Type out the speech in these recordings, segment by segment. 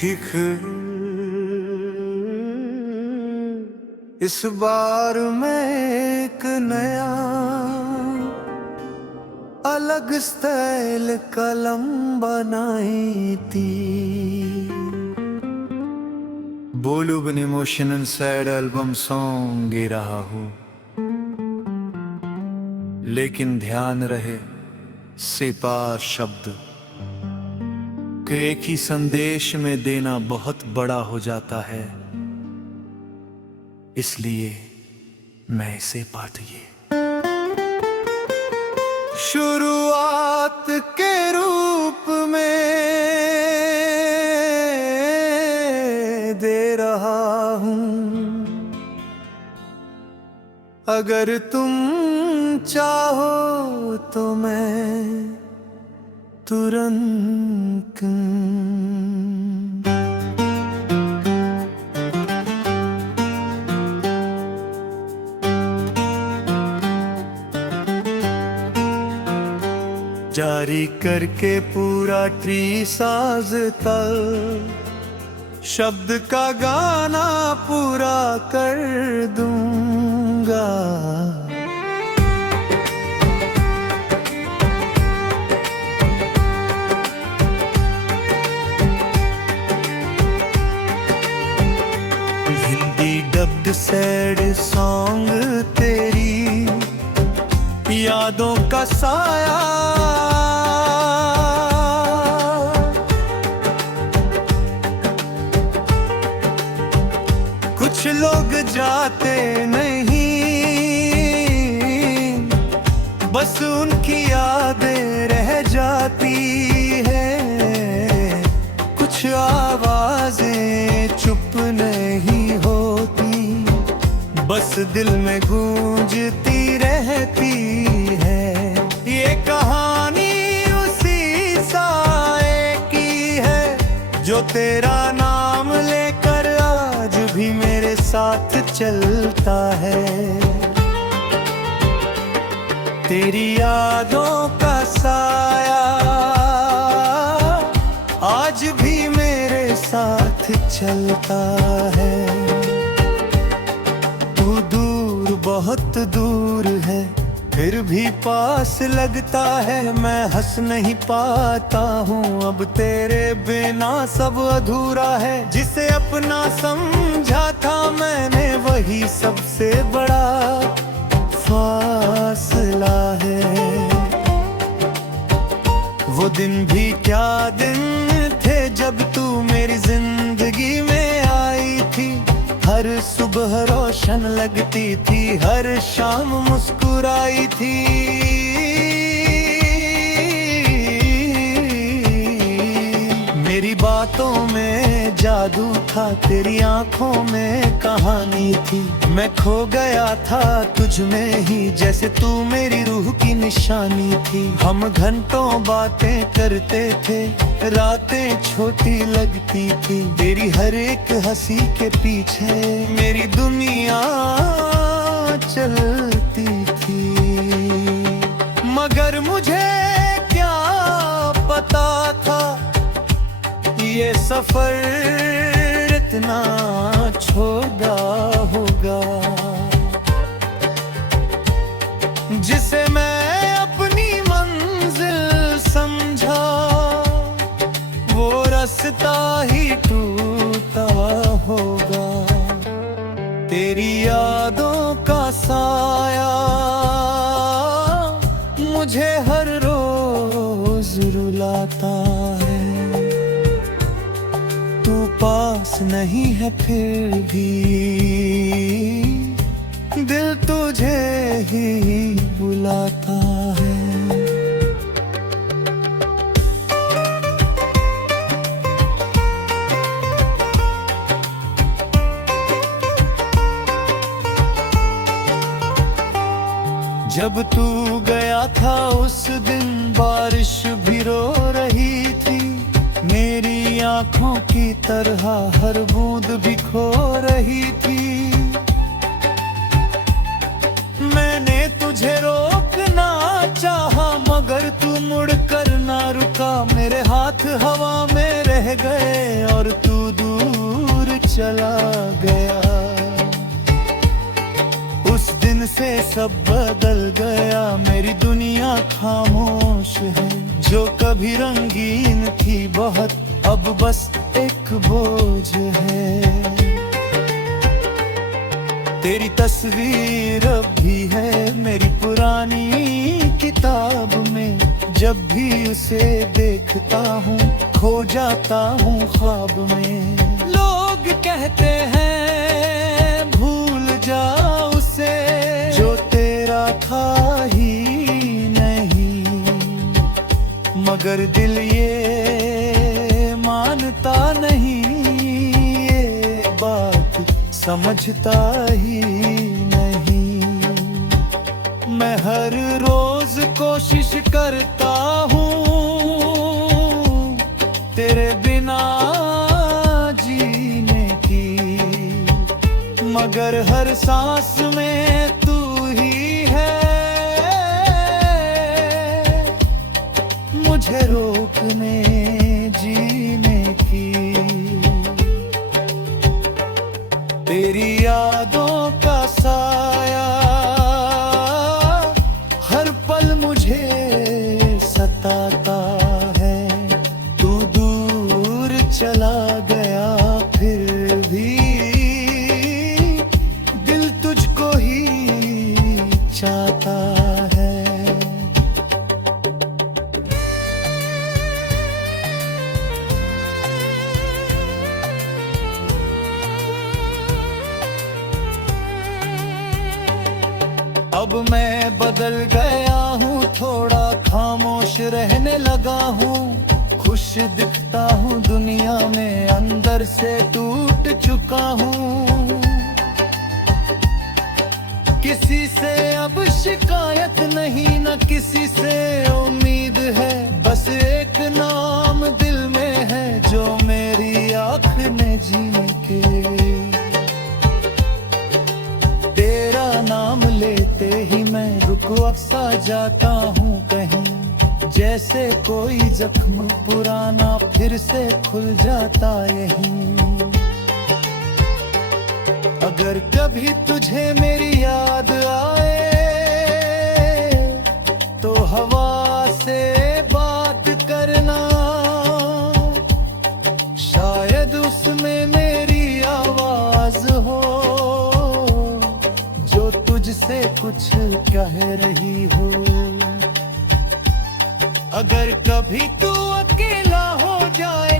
ठीक इस बार मैं एक नया अलग स्टाइल कलम बनाई थी। बोलू बिन emotion and sad album song गे रहा हूँ, लेकिन ध्यान रहे सेपार शब्द कि एक ही संदेश में देना बहुत बड़ा हो जाता है, इसलिए मैं इसे पाठ ये शुरुआत के रूप में दे रहा हूं। अगर तुम चाहो तो मैं तुरंत जारी करके पूरा ट्री साज तल शब्द का गाना पूरा कर दूंगा। हिंदी डब्ड सैड सॉन्ग तेरी यादों का साया, कुछ लोग जाते नहीं, बस उनकी यादें रह जाती है। कुछ आवाजें चुप नहीं होती, बस दिल में गूंजती रहती है। ये कहानी उसी साए की है जो तेरा नाम लेकर आज भी मेरे साथ चलता है। तेरी यादों का साया आज भी मेरे साथ चलता है। तू दूर बहुत दूर है फिर भी पास लगता है। मैं हंस नहीं पाता हूँ अब तेरे बिना, सब अधूरा है। जिसे अपना समझा था मैंने वही सबसे बड़ा फासला है। वो दिन भी क्या दिन थे जब तू मेरी जिंदगी में आई थी। हर सुबह रोशन लगती थी, हर शाम मुस्कुराई थी। मेरी बातों में जादू था, तेरी आंखों में कहानी थी। मैं खो गया था तुझ में ही, जैसे तू मेरी रूह की निशानी थी। हम घंटों बातें करते थे, रातें छोटी लगती थी। तेरी हर एक हंसी के पीछे मेरी दुनिया चलती थी। मगर मुझे क्या पता था ये सफर इतना छोटा होगा। जिसे मैं अपनी मंजिल समझा वो रास्ता ही टूटा होगा। तेरी यादों का साया मुझे हर रोज रुलाता है। तू पास नहीं है फिर भी दिल तुझे ही बुलाता है। जब तू गया था उस दिन बारिश भी रो रही थी। मेरी आंखों की तरह हर बूंद भी खो रही थी। मैंने तुझे रोकना चाहा मगर तू मुड़ कर ना रुका। मेरे हाथ हवा में रह रह गए और तू दूर चला गया। उस दिन से सब बदल गया, मेरी दुनिया खामोश है। जो कभी रंगीन थी बहुत, अब बस एक बोझ है। तेरी तस्वीर अब भी है मेरी पुरानी किताब में। जब भी उसे देखता हूँ खो जाता हूँ ख्वाब में। लोग कहते हैं भूल जा उसे, जो तेरा था ही नहीं, मगर दिल ये मानता नहीं, ये बात समझता ही नहीं। मैं हर रोज कोशिश करता हूँ तेरे बिना जीने की, मगर हर सांस में तू ही है मुझे रोकने जीने की। तेरी यादों का साया हर पल मुझे सताता है। तू दूर चला गया फिर भी दिल तुझको ही चाहता है। अब मैं बदल गया हूँ, थोड़ा खामोश रहने लगा हूँ। खुश दिखता हूँ दुनिया में, अंदर से टूट चुका हूँ। किसी से अब शिकायत नहीं, न किसी से उम्मीद है। बस एक नाम दिल में है जो मेरी आँख ने जीने के। नाम लेते ही मैं रुक सा जाता हूँ कहीं, जैसे कोई जख्म पुराना फिर से खुल जाता यहीं। अगर कभी तुझे मेरी याद आए तो हवा से बात करना, शायद उसमें मेरी आवाज हो तुझसे कुछ कह रही हो। अगर कभी तू अकेला हो जाए,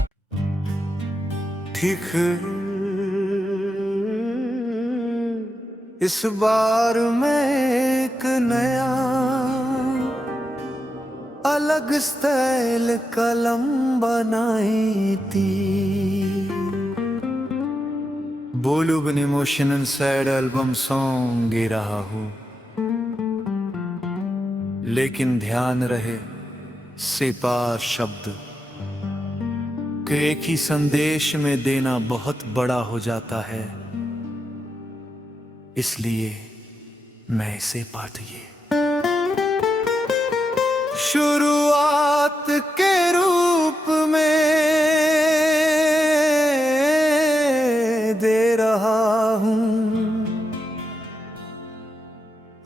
ठीक इस बार मैं एक नया अलग स्टाइल कलम बनाई थी। बोलू बिन emotion and sad album song गे रहा हूँ, लेकिन ध्यान रहे सेपार शब्द के एक ही संदेश में देना बहुत बड़ा हो जाता है। इसलिए मैं इसे पाठ ये शुरुआत के रूप में दे रहा हूँ।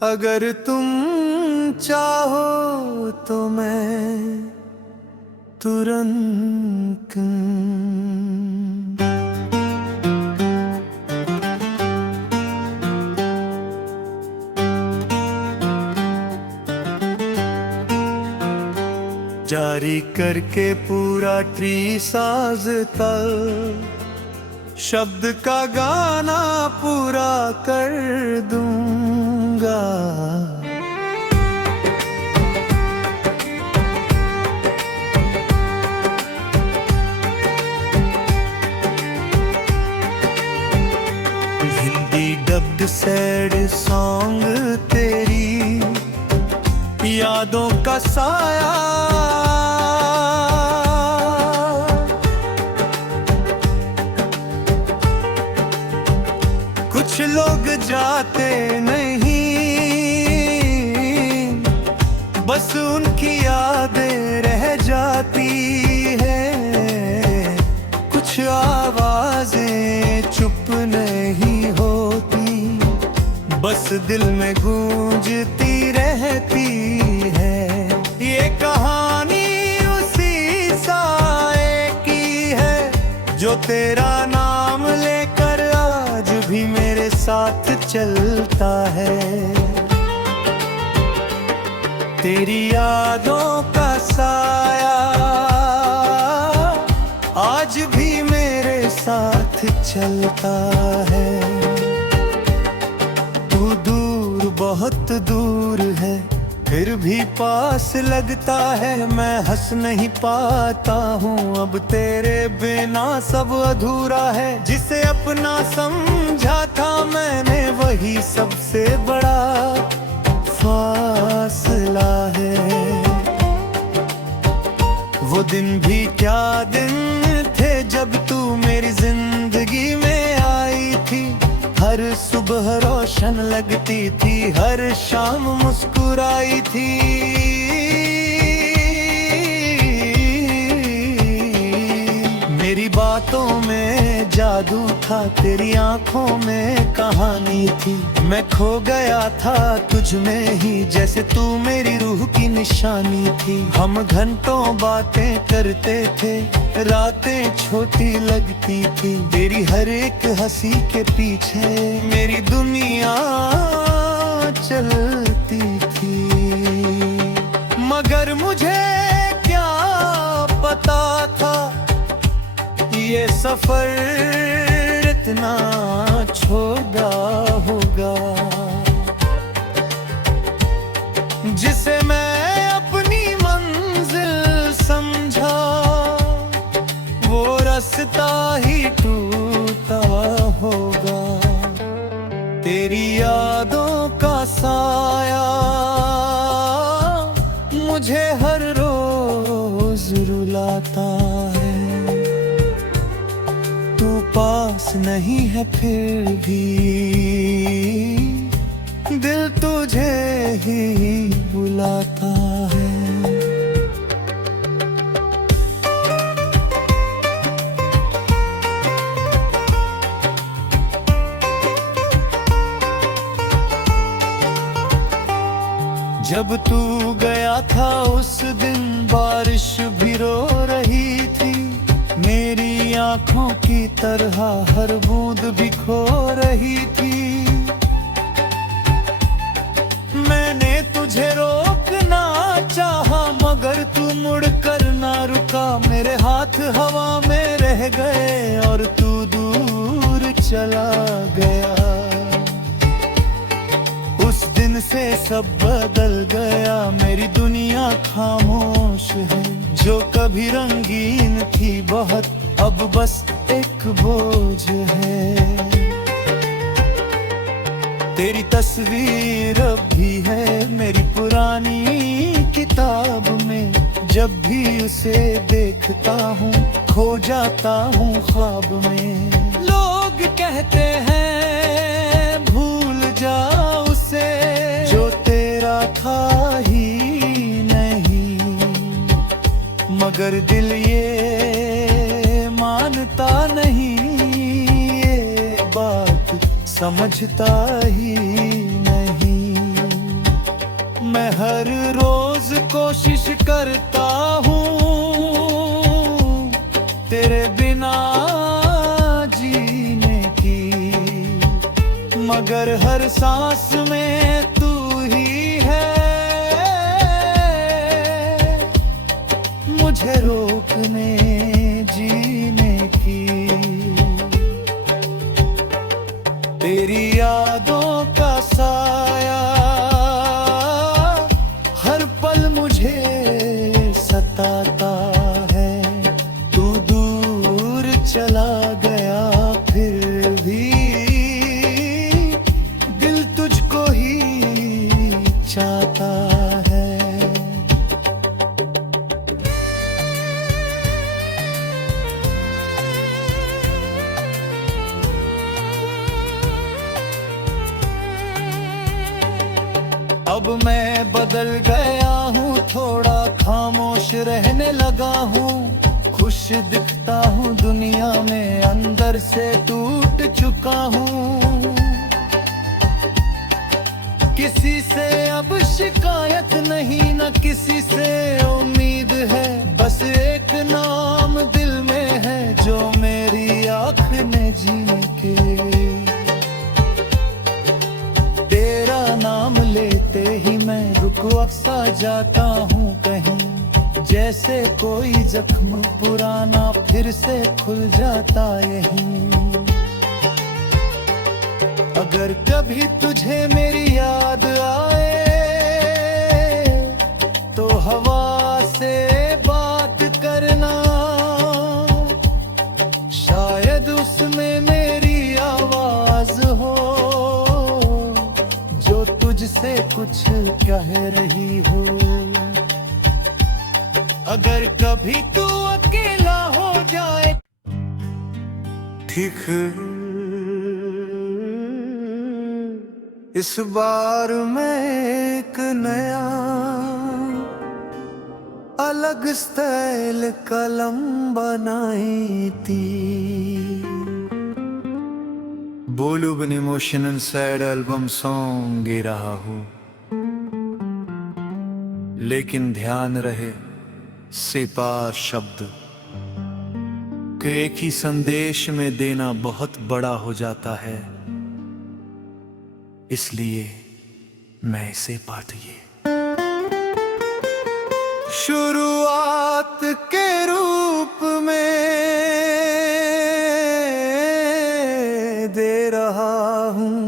अगर तुम चाहो तो मैं तुरंत जारी करके पूरा ट्री साज तल, शब्द का गाना पूरा कर दूंगा। हिंदी डब्ड सैड सॉन्ग तेरी यादों का साया, कुछ लोग जाते नहीं, बस उनकी यादें रह जाती है। दिल में गूंजती रहती है। ये कहानी उसी साए की है जो तेरा नाम लेकर आज भी मेरे साथ चलता है। तेरी यादों का साया आज भी मेरे साथ चलता है। तू दूर बहुत दूर है फिर भी पास लगता है। मैं हंस नहीं पाता हूँ अब तेरे बिना सब अधूरा है। जिसे अपना समझा था मैंने वही सबसे बड़ा फासला है। वो दिन भी क्या दिन थे जब तू मेरी जिंदगी में आई थी। हर सुबह रोशन लगती थी, हर शाम मुस्कुराई थी। मेरी बातों में जादू था, तेरी आंखों में कहानी थी। मैं खो गया था तुझ में ही, जैसे तू मेरी रूह की निशानी थी। हम घंटों बातें करते थे, रातें छोटी लगती थी। तेरी हर एक हंसी के पीछे मेरी दुनिया चलती थी। मगर मुझे क्या पता था ये सफर इतना छोटा होगा। जिसे मैं अपनी मंजिल समझा वो रास्ता ही टूटा होगा। तेरी यादों का साया मुझे हर रोज रुलाता है। तू पास नहीं है फिर भी दिल तुझे ही बुलाता है। जब तू गया था उस दिन बारिश भी रो रही थी। मेरी आंखों की तरह हर बूंद भी खो रही थी। मैंने तुझे रोकना चाहा मगर तू मुड़ कर ना रुका। मेरे हाथ हवा में रह गए और तू दूर चला गया। उस दिन से सब बदल गया, मेरी दुनिया खामोश है। जो कभी रंगीन थी बहुत अब बस एक बोझ है। तेरी तस्वीर अब भी है मेरी पुरानी किताब में। जब भी उसे देखता हूँ खो जाता हूँ ख्वाब में। लोग कहते हैं भूल जा उसे जो तेरा था ही नहीं, मगर दिल ये मानता नहीं, ये बात समझता ही नहीं। मैं हर रोज कोशिश करता हूँ तेरे बिना जीने की, मगर हर सांस में तू ही है मुझे रोकने जीने की। तेरी यादों का साया हर पल मुझे सताता है। तू दूर चला गया फिर भी दिल तुझको ही चाहता है। अब मैं बदल गया हूँ, थोड़ा खामोश रहने लगा हूँ। खुश दिखता हूँ दुनिया में, अंदर से टूट चुका हूँ। किसी से अब शिकायत नहीं, न किसी से उम्मीद है। बस एक नाम दिल में है जो मेरी आँख ने जीने के। तेरा नाम लेते ही मैं रुक सा जाता हूँ कहीं, जैसे कोई जख्म पुराना फिर से खुल जाता यहीं। अगर कभी तुझे मेरी याद आए तो हवा से बात करना, शायद उसमें मेरी आवाज हो जो तुझसे कुछ कह रही हो। अगर कभी तू अकेला हो जाए, ठीक इस बार मैं एक नया अलग स्टाइल कलम बनाई थी। बोलू बन emotion and sad album song गे रहा हूँ, लेकिन ध्यान रहे सेपार शब्द के एक ही संदेश में देना बहुत बड़ा हो जाता है। इसलिए मैं इसे पाठ ये शुरुआत के रूप में दे रहा हूँ।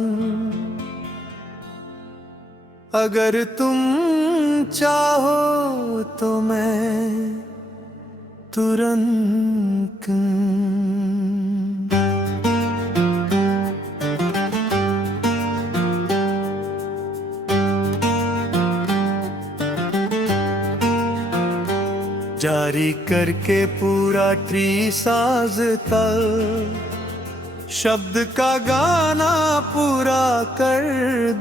अगर तुम चाहो तो मैं तुरंत जारी करके पूरा ट्री साज तल, शब्द का गाना पूरा कर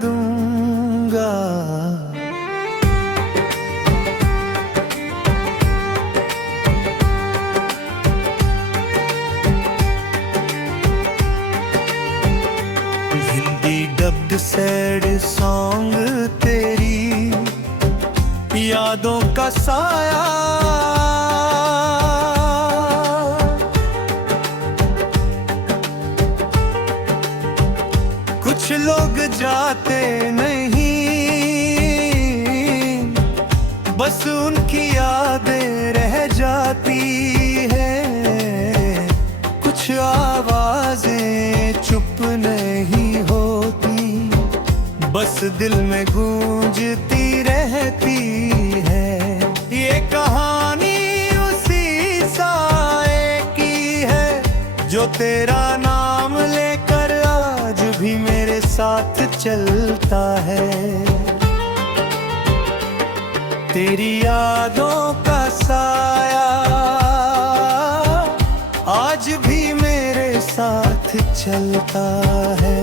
दूंगा। हिंदी डब्ड सैड सॉन्ग तेरी यादों का साया, कुछ लोग जाते नहीं, बस उनकी यादें रह जाती है। कुछ आवाजें चुप नहीं होती, बस दिल में गूंजती रहती है। ये कहानी उसी साए की है जो तेरा नाम लेकर आज भी मेरे साथ चलता है। तेरी यादों का साया आज भी मेरे साथ चलता है।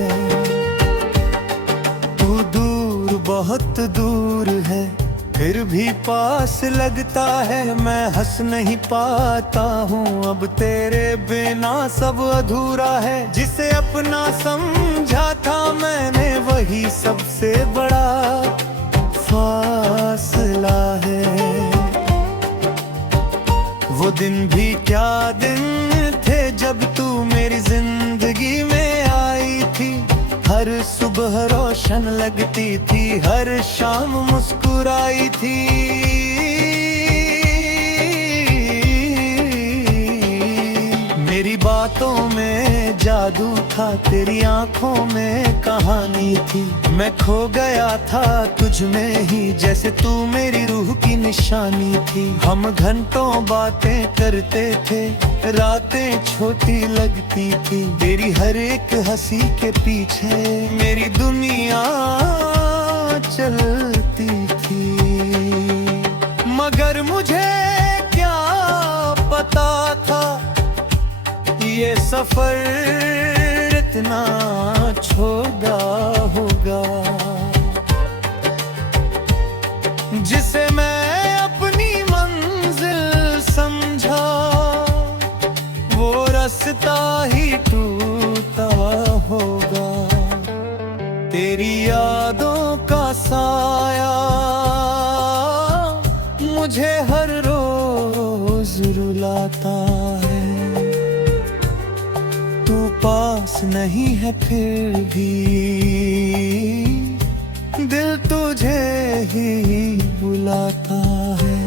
तू दूर बहुत दूर है फिर भी पास लगता है। मैं हंस नहीं पाता हूँ अब तेरे बिना, सब अधूरा है। जिसे अपना समझा था मैंने वही सबसे बड़ा फासला है। वो दिन भी क्या दिन थे जब तू मेरी जिंदगी में आई थी। हर सुबह रोशन लगती थी, हर शाम मुस्कुराई थी। मेरी बातों में जादू था, तेरी आंखों में कहानी थी। मैं खो गया था तुझ में ही, जैसे तू मेरी रूह की निशानी थी। हम घंटों बातें करते थे, रातें छोटी लगती थी। तेरी हर एक हंसी के पीछे मेरी दुनिया चलती थी। मगर मुझे क्या पता था ये सफर इतना छोटा होगा। जिसे मैं अपनी मंजिल समझा वो रास्ता ही टूटा होगा। तेरी यादों का साया मुझे हर रोज रुलाता है। तू पास नहीं है फिर भी दिल तुझे ही बुलाता है।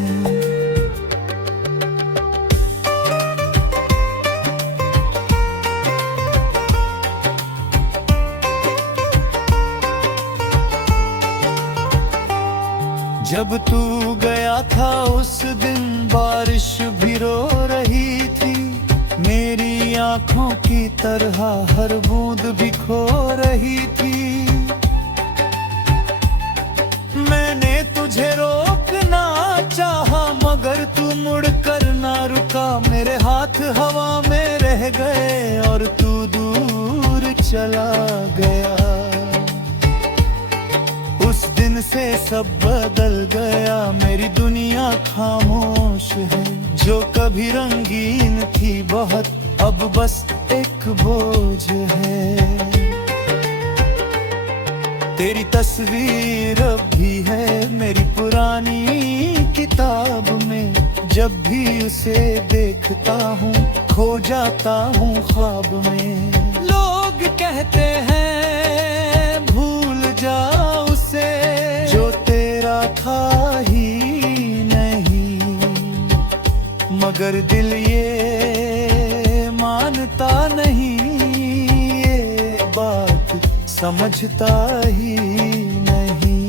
जब तू गया था उस दिन बारिश भी रो रही थी, मेरी आंखों की तरह हर बूंद भी खो रही थी। मैंने तुझे रोकना चाहा मगर तू मुड़ कर ना रुका। मेरे हाथ हवा में रह गए और तू दूर चला गया। उस दिन से सब बदल गया, मेरी दुनिया खामोश है। जो कभी रंगीन थी बहुत, अब बस एक बोझ है। तेरी तस्वीर अब भी है मेरी पुरानी किताब में। जब भी उसे देखता हूँ खो जाता हूँ ख्वाब में। लोग कहते हैं भूल जा उसे जो तेरा था ही नहीं, मगर दिल ये मानता नहीं, ये बात समझता ही नहीं।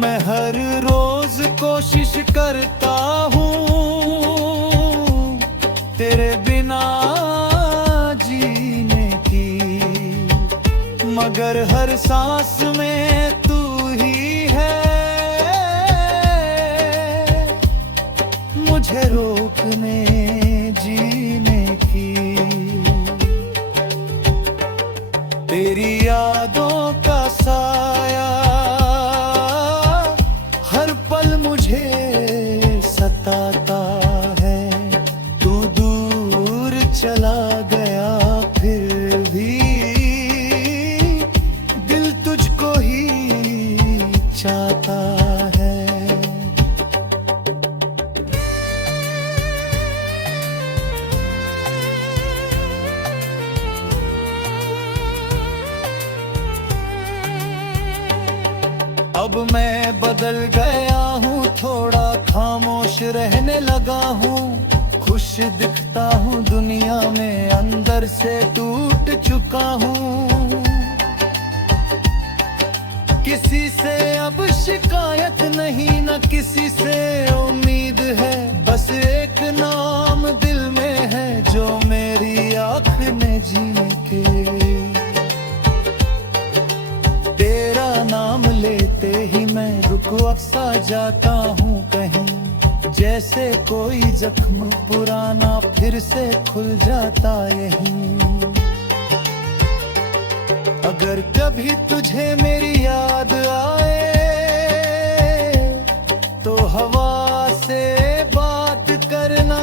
मैं हर रोज कोशिश करता हूँ तेरे बिना जीने की, मगर हर सांस में तू ही है मुझे रोकने जीने की। तेरी यादों का साया हर पल मुझे सताता है। तू दूर चला गया फिर भी दिल तुझको ही चाहता है। अब मैं बदल गया हूँ, थोड़ा खामोश रहने लगा हूँ। खुश दिखता हूँ दुनिया में, अंदर से टूट चुका हूँ। किसी से अब शिकायत नहीं, न किसी से उम्मीद है। बस एक नाम दिल में है जो मेरी आँख में जीने के। तेरा नाम लेते ही मैं रुक सा जाता हूँ कहीं, जैसे कोई जख्म पुराना फिर से खुल जाता यहीं। अगर कभी तुझे मेरी याद आए तो हवा से बात करना,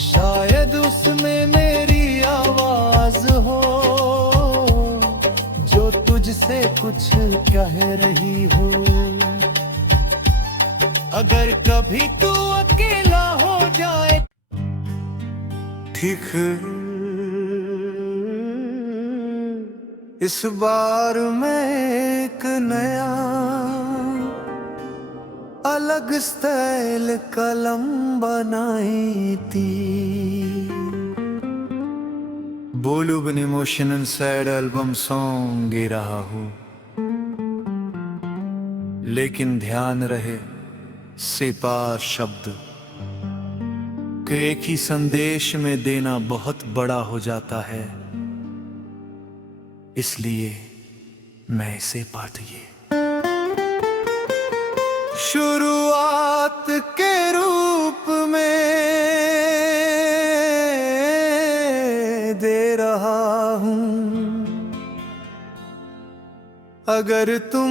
शायद उसमें मेरी आवाज हो जो तुझसे कुछ कह रही हो। अगर कभी तू अकेला हो जाए ठीक इस बार मैं एक नया अलग स्टाइल कलम बनाई थी। बोलू बिन emotion and sad album song गे रहा हूँ, लेकिन ध्यान रहे सेपार शब्द के एक ही संदेश में देना बहुत बड़ा हो जाता है। इसलिए मैं इसे पाठ ये शुरुआत के रूप में दे रहा हूँ। अगर तुम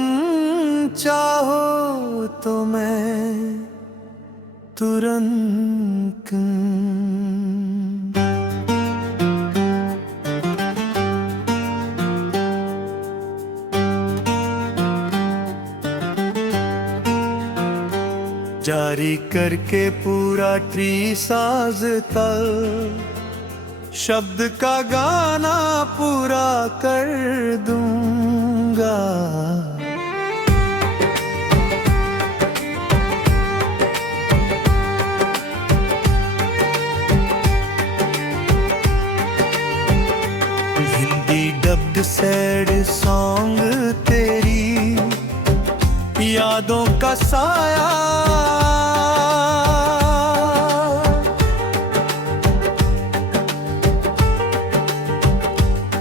चाहो तो मैं तुरंत जारी करके पूरा ट्री साज तल, शब्द का गाना पूरा कर दूंगा। हिंदी डब्ड सैड सॉन्ग तेरी यादों का साया,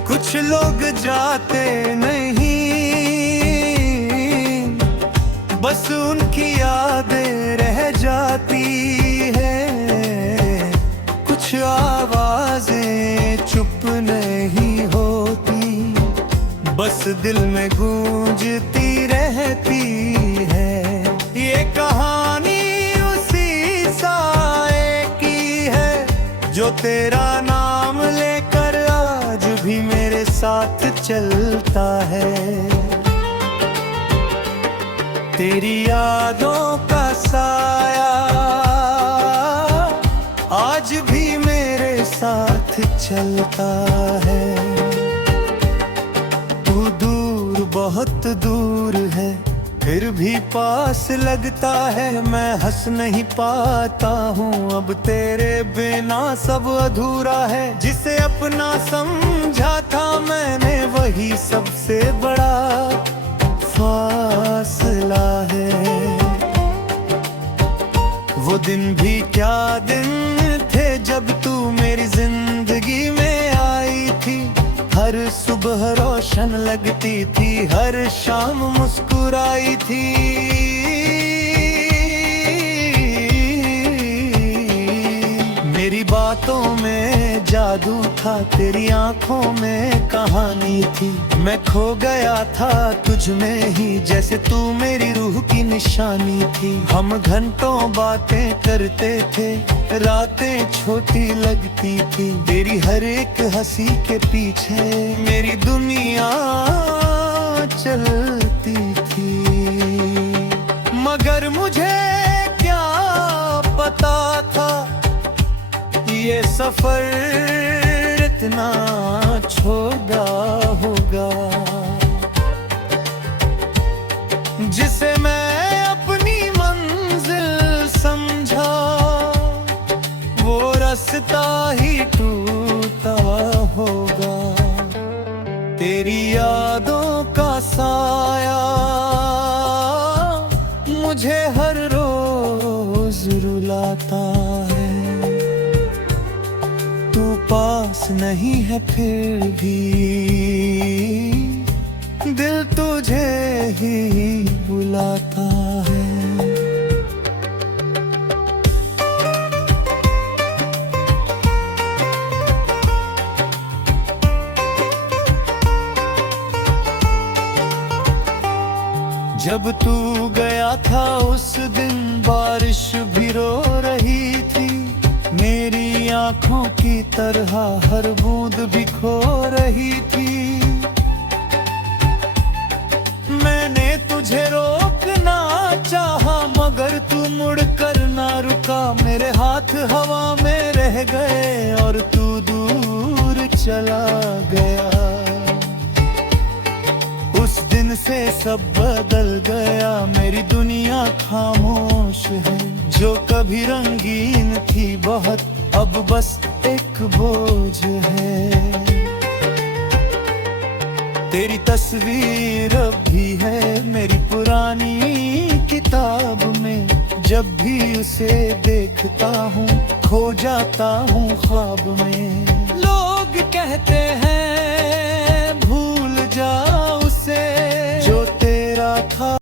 कुछ लोग जाते नहीं, बस उनकी यादें रह जाती है। कुछ आवाजें चुप नहीं होती, बस दिल में गूंजती रहती है। ये कहानी उसी साए की है जो तेरा नाम लेकर आज भी मेरे साथ चलता है। तेरी यादों का साया आज भी मेरे साथ चलता है। तू दूर बहुत दूर है, फिर भी पास लगता है। मैं हंस नहीं पाता हूँ अब तेरे बिना, सब अधूरा है। जिसे अपना समझा था मैंने वही सबसे बड़ा फासला है। वो दिन भी क्या दिन थे जब तू मेरी जिंदगी में आई थी। हर सुबह रोशन लगती थी, हर शाम मुस्कुराई थी। मेरी बातों में जादू था, तेरी आंखों में कहानी थी। मैं खो गया था तुझ में ही, जैसे तू मेरी रूह की निशानी थी। हम घंटों बातें करते थे, रातें छोटी लगती थी। तेरी हर एक हंसी के पीछे मेरी दुनिया चलती थी। मगर मुझे क्या पता था ये सफर इतना छोटा होगा। जिसे मैं अपनी मंजिल समझा, वो रास्ता ही टूटा होगा। तेरी यादों का साया मुझे हर रोज रुलाता है। तू पास नहीं है फिर भी दिल तुझे ही बुलाता है। जब तू गया था उस दिन बारिश भी रो रही थी। मेरी आंखों की तरह हर बूंद भी खो रही थी। मैंने तुझे रोकना चाहा मगर तू मुड़ कर ना रुका। मेरे हाथ हवा में रह गए और तू दूर चला गया। उस दिन से सब बदल गया, मेरी दुनिया खामोश है। जो कभी रंगीन थी बहुत, अब बस एक बोझ है। तेरी तस्वीर अब भी है मेरी पुरानी किताब में। जब भी उसे देखता हूँ खो जाता हूँ ख्वाब में। लोग कहते हैं भूल जा